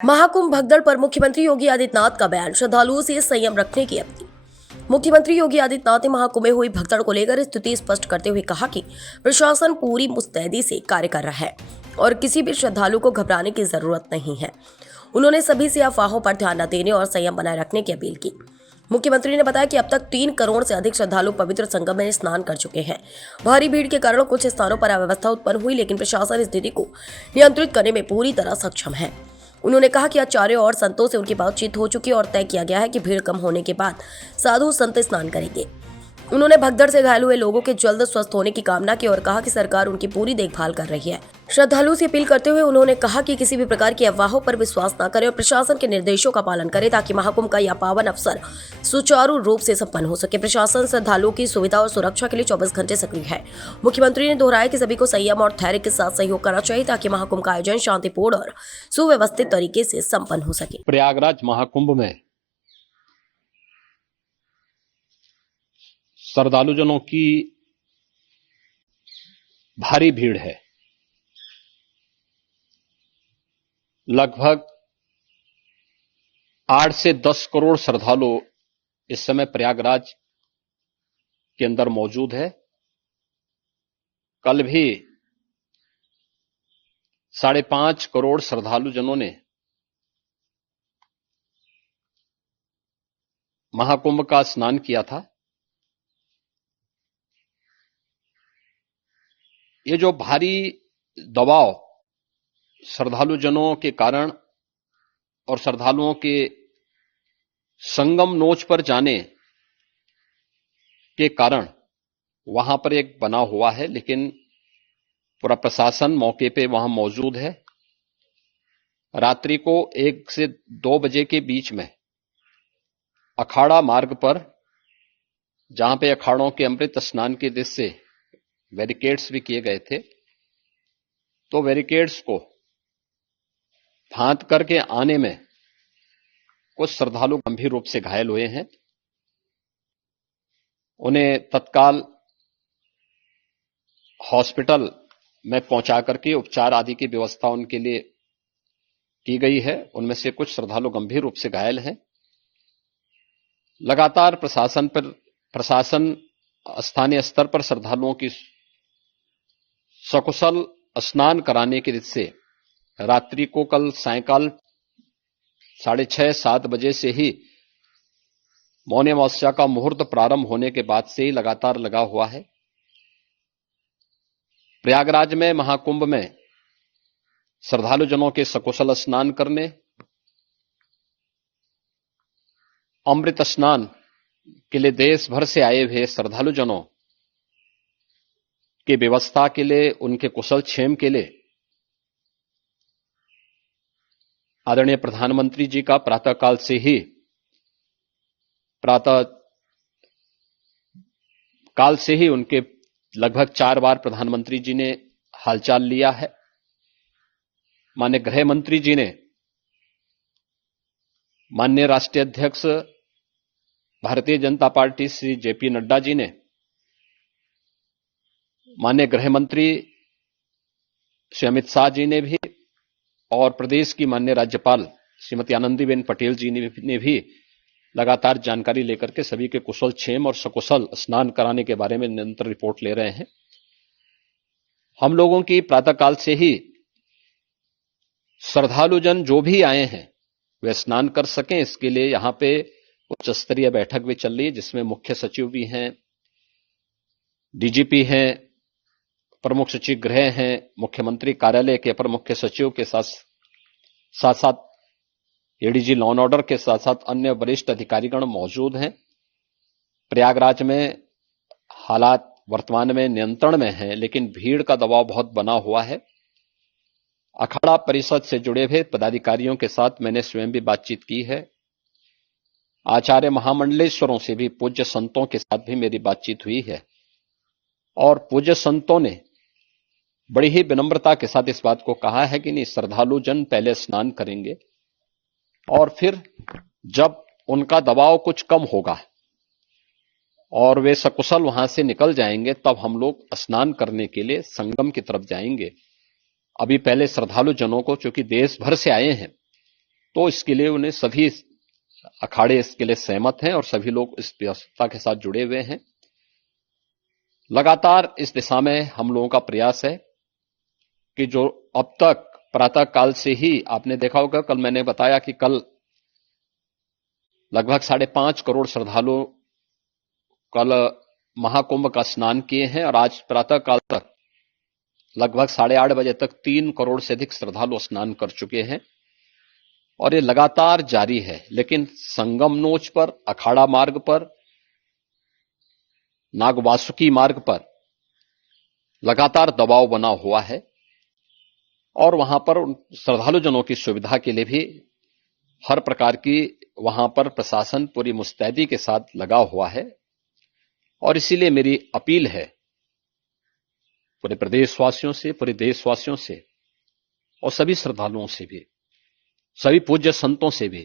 महाकुंभ भगदड़ पर मुख्यमंत्री योगी आदित्यनाथ का बयान, श्रद्धालुओं से संयम रखने की अपील। मुख्यमंत्री योगी आदित्यनाथ ने महाकुंभ में हुई भगदड़ को लेकर स्थिति स्पष्ट करते हुए कहा कि प्रशासन पूरी मुस्तैदी से कार्य कर रहा है और किसी भी श्रद्धालु को घबराने की जरूरत नहीं है। उन्होंने सभी से अफवाहों पर ध्यान न देने और संयम बनाए रखने की अपील की। मुख्यमंत्री ने बताया कि अब तक 3 करोड़ से अधिक श्रद्धालु पवित्र संगम में स्नान कर चुके हैं। भारी भीड़ के कारण कुछ स्थानों पर अव्यवस्था उत्पन्न हुई, लेकिन प्रशासन स्थिति को नियंत्रित करने में पूरी तरह सक्षम है। उन्होंने कहा कि आचार्यों और संतों से उनकी बातचीत हो चुकी है और तय किया गया है कि भीड़ कम होने के बाद साधु संत स्नान करेंगे। उन्होंने भगदड़ से घायल हुए लोगों के जल्द स्वस्थ होने की कामना की और कहा कि सरकार उनकी पूरी देखभाल कर रही है। श्रद्धालुओं से अपील करते हुए उन्होंने कहा कि किसी भी प्रकार की अफवाहों पर विश्वास न करें और प्रशासन के निर्देशों का पालन करें ताकि महाकुंभ का यह पावन अवसर सुचारू रूप से संपन्न हो सके। प्रशासन श्रद्धालुओं की सुविधा और सुरक्षा के लिए 24 घंटे सक्रिय है। मुख्यमंत्री ने दोहराया कि सभी को संयम और धैर्य के साथ सहयोग करना चाहिए ताकि महाकुंभ का आयोजन शांतिपूर्ण और सुव्यवस्थित तरीके से संपन्न हो सके। प्रयागराज महाकुंभ में श्रद्धालुजनों की भारी भीड़ है। लगभग 8 से 10 करोड़ श्रद्धालु इस समय प्रयागराज के अंदर मौजूद है। कल भी 5.5 करोड़ श्रद्धालुजनों ने महाकुंभ का स्नान किया था। ये जो भारी दबाव श्रद्धालुजनों के कारण और श्रद्धालुओं के संगम नोच पर जाने के कारण वहां पर एक बना हुआ है, लेकिन पूरा प्रशासन मौके पे वहां मौजूद है। रात्रि को 1 से 2 बजे के बीच में अखाड़ा मार्ग पर, जहां पे अखाड़ों के अमृत स्नान के दृश्य से बैरिकेड्स भी किए गए थे, तो बैरिकेड्स को फांद करके आने में कुछ श्रद्धालु गंभीर रूप से घायल हुए हैं। उन्हें तत्काल हॉस्पिटल में पहुंचा करके उपचार आदि की व्यवस्था उनके लिए की गई है। उनमें से कुछ श्रद्धालु गंभीर रूप से घायल हैं। लगातार प्रशासन स्थानीय स्तर पर श्रद्धालुओं की सकुशल स्नान कराने के दृष्टि से रात्रि को कल सायंकाल 6:30-7 बजे से ही मौनी अमावस्या का मुहूर्त प्रारंभ होने के बाद से ही लगातार लगा हुआ है। प्रयागराज में महाकुंभ में श्रद्धालुजनों के सकुशल स्नान करने, अमृत स्नान के लिए देश भर से आए हुए श्रद्धालुजनों की व्यवस्था के लिए, उनके कुशल क्षेम के लिए आदरणीय प्रधानमंत्री जी का प्रातःकाल से ही उनके लगभग 4 बार प्रधानमंत्री जी ने हालचाल लिया है। माननीय गृह मंत्री जी ने, माननीय राष्ट्रीय अध्यक्ष भारतीय जनता पार्टी श्री जेपी नड्डा जी ने, माननीय गृह मंत्री श्री अमित शाह जी ने भी और प्रदेश की माननीय राज्यपाल श्रीमती आनंदीबेन पटेल जी ने भी लगातार जानकारी लेकर के सभी के कुशल क्षेम और सकुशल स्नान कराने के बारे में निरंतर रिपोर्ट ले रहे हैं। हम लोगों की प्रातःकाल से ही श्रद्धालुजन जो भी आए हैं वे स्नान कर सकें, इसके लिए यहां पे उच्च स्तरीय बैठक भी चल रही है, जिसमें मुख्य सचिव भी हैं, डीजीपी हैं, प्रमुख सचिव गृह हैं, मुख्यमंत्री कार्यालय के अपर मुख्य सचिव के साथ साथ एडीजी लॉ एंड ऑर्डर के साथ साथ अन्य वरिष्ठ अधिकारीगण मौजूद हैं। प्रयागराज में हालात वर्तमान में नियंत्रण में हैं, लेकिन भीड़ का दबाव बहुत बना हुआ है। अखाड़ा परिषद से जुड़े हुए पदाधिकारियों के साथ मैंने स्वयं भी बातचीत की है। आचार्य महामंडलेश्वरों से भी, पूज्य संतों के साथ भी मेरी बातचीत हुई है और पूज्य संतों ने बड़ी ही विनम्रता के साथ इस बात को कहा है कि नहीं, श्रद्धालु जन पहले स्नान करेंगे और फिर जब उनका दबाव कुछ कम होगा और वे सकुशल वहां से निकल जाएंगे, तब हम लोग स्नान करने के लिए संगम की तरफ जाएंगे। अभी पहले श्रद्धालु जनों को, चूंकि देश भर से आए हैं, तो इसके लिए उन्हें सभी अखाड़े इसके लिए सहमत हैं और सभी लोग इस व्यवस्था के साथ जुड़े हुए हैं। लगातार इस दिशा में हम लोगों का प्रयास है कि जो अब तक प्रातः काल से ही आपने देखा होगा, कल मैंने बताया कि कल लगभग 5.5 करोड़ श्रद्धालु कल महाकुंभ का स्नान किए हैं और आज प्रातः काल तक लगभग 8:30 बजे तक 3 करोड़ से अधिक श्रद्धालु स्नान कर चुके हैं और ये लगातार जारी है। लेकिन संगम नोच पर, अखाड़ा मार्ग पर, नागवासुकी मार्ग पर लगातार दबाव बना हुआ है और वहां पर श्रद्धालु जनों की सुविधा के लिए भी हर प्रकार की वहां पर प्रशासन पूरी मुस्तैदी के साथ लगा हुआ है। और इसीलिए मेरी अपील है पूरे प्रदेशवासियों से, पूरे देशवासियों से और सभी श्रद्धालुओं से भी, सभी पूज्य संतों से भी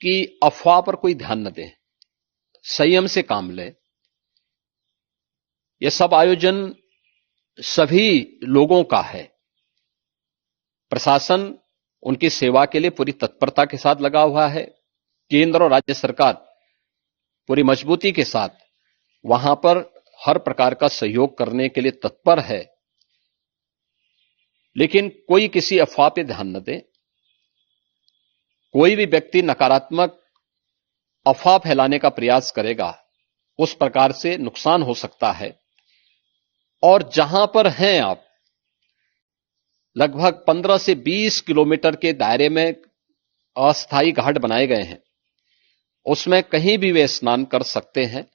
कि अफवाह पर कोई ध्यान न दें, संयम से काम लें। यह सब आयोजन सभी लोगों का है। प्रशासन उनकी सेवा के लिए पूरी तत्परता के साथ लगा हुआ है। केंद्र और राज्य सरकार पूरी मजबूती के साथ वहां पर हर प्रकार का सहयोग करने के लिए तत्पर है। लेकिन कोई किसी अफवाह पे ध्यान न दे। कोई भी व्यक्ति नकारात्मक अफवाह फैलाने का प्रयास करेगा, उस प्रकार से नुकसान हो सकता है। और जहां पर हैं आप, लगभग 15 से 20 किलोमीटर के दायरे में अस्थायी घाट बनाए गए हैं, उसमें कहीं भी वे स्नान कर सकते हैं।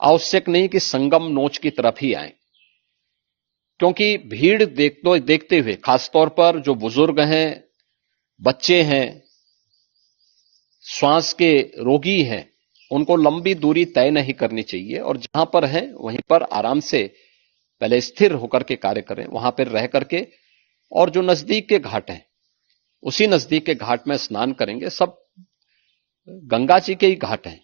आवश्यक नहीं कि संगम नोच की तरफ ही आए, क्योंकि भीड़ देखते हुए खासतौर पर जो बुजुर्ग हैं, बच्चे हैं, श्वास के रोगी हैं, उनको लंबी दूरी तय नहीं करनी चाहिए और जहां पर हैं वहीं पर आराम से पहले स्थिर होकर के कार्य करें, वहां पर रह करके। और जो नजदीक के घाट हैं, उसी नजदीक के घाट में स्नान करेंगे। सब गंगा जी के ही घाट हैं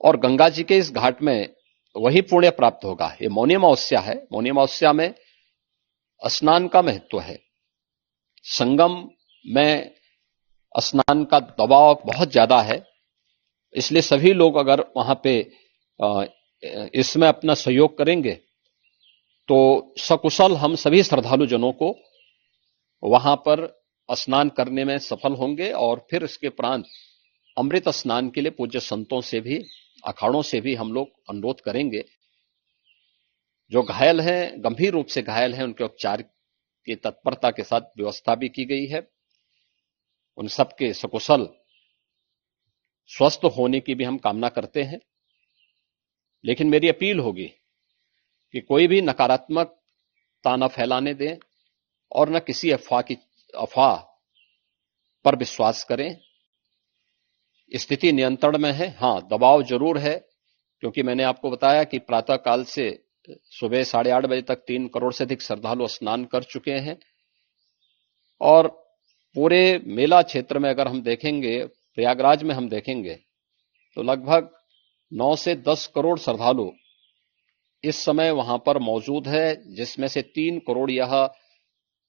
और गंगा जी के इस घाट में वही पुण्य प्राप्त होगा। ये मौनी अमावस्या है। मौनी अमावस्या में स्नान का महत्व है। संगम में स्नान का दबाव बहुत ज्यादा है, इसलिए सभी लोग अगर वहां पे इसमें अपना सहयोग करेंगे तो सकुशल हम सभी श्रद्धालु जनों को वहां पर स्नान करने में सफल होंगे। और फिर इसके उपरांत अमृत स्नान के लिए पूज्य संतों से भी, अखाड़ों से भी हम लोग अनुरोध करेंगे। जो घायल हैं, गंभीर रूप से घायल हैं, उनके उपचार की तत्परता के साथ व्यवस्था भी की गई है। उन सबके सकुशल स्वस्थ होने की भी हम कामना करते हैं। लेकिन मेरी अपील होगी कि कोई भी नकारात्मकता न फैलाने दें और न किसी अफवाह पर विश्वास करें। स्थिति नियंत्रण में है। हां, दबाव जरूर है, क्योंकि मैंने आपको बताया कि प्रातः काल से सुबह 8:30 बजे तक 3 करोड़ से अधिक श्रद्धालु स्नान कर चुके हैं और पूरे मेला क्षेत्र में अगर हम देखेंगे, प्रयागराज में हम देखेंगे तो लगभग 9 से 10 करोड़ श्रद्धालु इस समय वहां पर मौजूद है, जिसमें से 3 करोड़ यह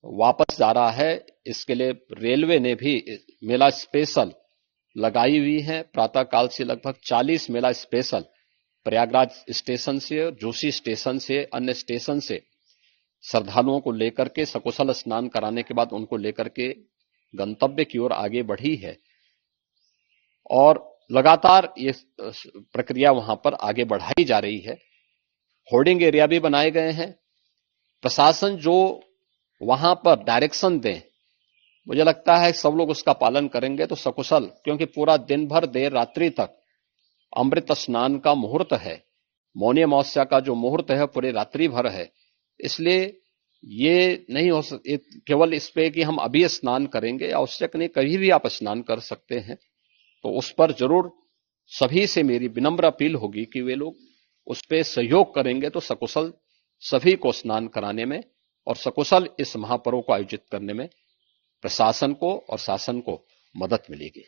वापस जा रहा है। इसके लिए रेलवे ने भी मेला स्पेशल लगाई हुई है। प्रातः काल से लगभग 40 मेला स्पेशल प्रयागराज स्टेशन से, जोशी स्टेशन से, अन्य स्टेशन से श्रद्धालुओं को लेकर के सकुशल स्नान कराने के बाद उनको लेकर के गंतव्य की ओर आगे बढ़ी है और लगातार ये प्रक्रिया वहां पर आगे बढ़ाई जा रही है। होर्डिंग एरिया भी बनाए गए हैं। प्रशासन जो वहां पर डायरेक्शन दें, मुझे लगता है सब लोग उसका पालन करेंगे तो सकुशल, क्योंकि पूरा दिन भर देर रात्रि तक अमृत स्नान का मुहूर्त है। मौनी अमावस्या का जो मुहूर्त है पूरे रात्रि भर है। इसलिए ये नहीं हो केवल इस पे कि हम अभी स्नान करेंगे, आवश्यक नहीं, कभी भी आप स्नान कर सकते हैं। तो उस पर जरूर सभी से मेरी विनम्र अपील होगी कि वे लोग उस पे सहयोग करेंगे तो सकुशल सभी को स्नान कराने में और सकुशल इस महापर्व को आयोजित करने में प्रशासन को और शासन को मदद मिलेगी।